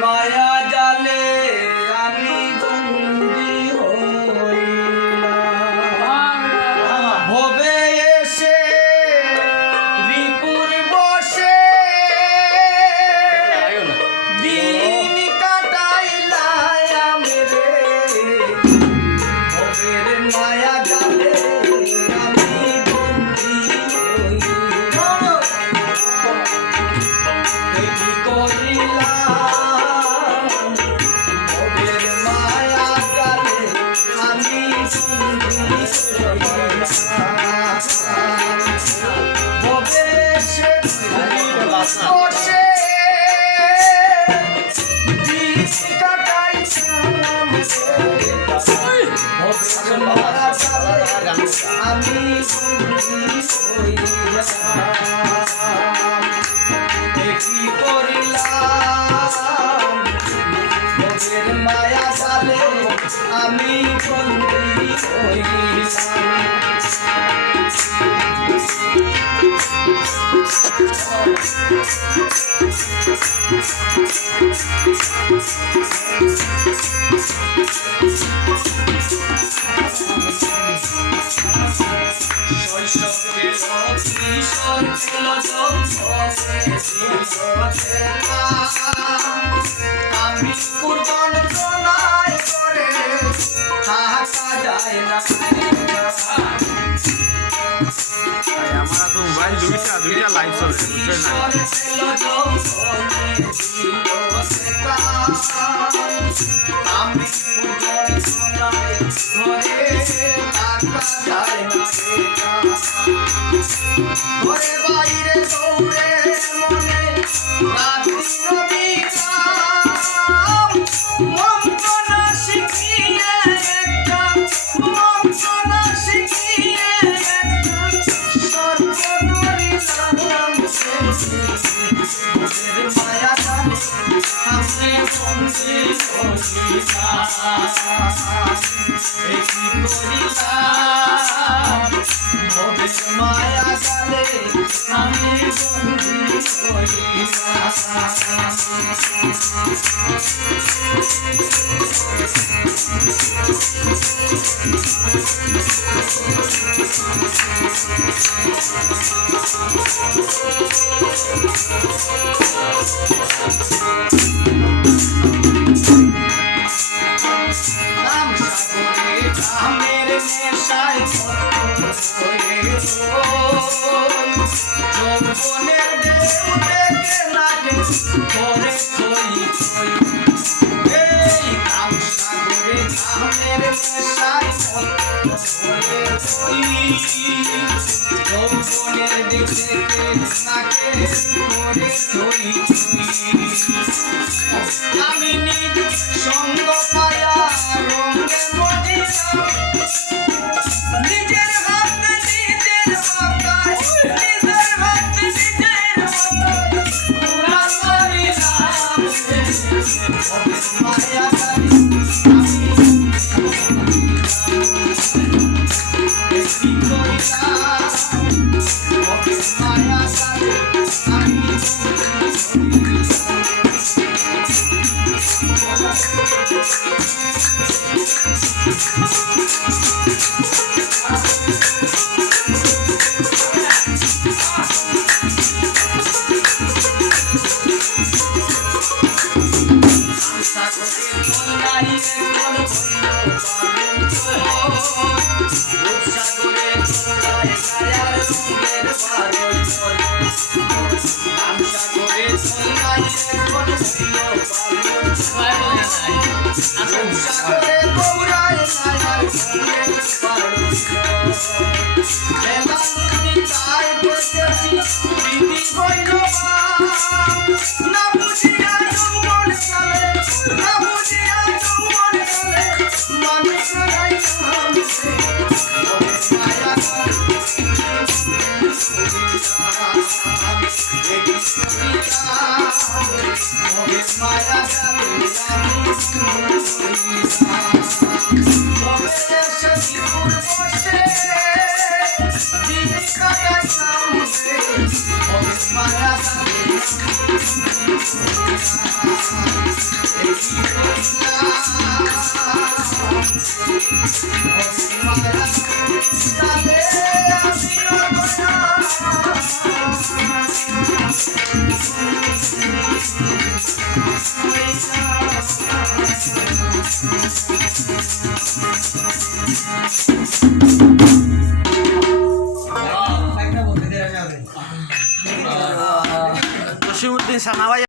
মায়া জালে আমি বন্দী হইলাম ভবে এসে রিপুর বসে দিন কাটাইলাম রে ভবের মায়া জালে আমি বন্দী হইলাম কি করিলাম ভবের মায়া জালে আমি বন্দী হইলাম ভবে এসে বসে দিন কাটাইলাম ভবের মায়া জালে আমি বন্দী হইলাম কি করিলাম ভবের মায়া জালে আমি বন্দী শৈশব গেল কিশোর গেল আমি পূর্বন প্রণয় করে থাকা যায় না हमारा तो मोबाइल दुईटा लाइव चल रहा আমি পূর্বন প্রণয় করে থাকা যায় না ঘরে বাইরে দৌড়ে মনে রাতি নবীরা মন্ত্রণা শিখিয়ে একটা মন্ত্রণা শিখিয়ে একটা সর্বদরি সালাম ভবের মায়া জালে আমি বন্দী হইলাম কি করিলাম ভবের মায়া জালে আমি বন্দী নাম সাগরে আমের নেশায় যৌবনের ঢেউ দেখে লাগে করে থই থই এই নাম সাগরে আমের নেশায় যৌবনের ঢেউ দেখে লাগে করে থই থই আমি নিজ সঙ্গ পায়া রঙে মজিলাম নিজের হাতে নিজের মাথায় নিজের হাতে নিজের মাথায় পুরা করিলাম ভবের মায়া জালে আমি কি করিলাম ভবের মায়া জালে আমি মায়া জালে জসিমউদ্দিন সানাভাই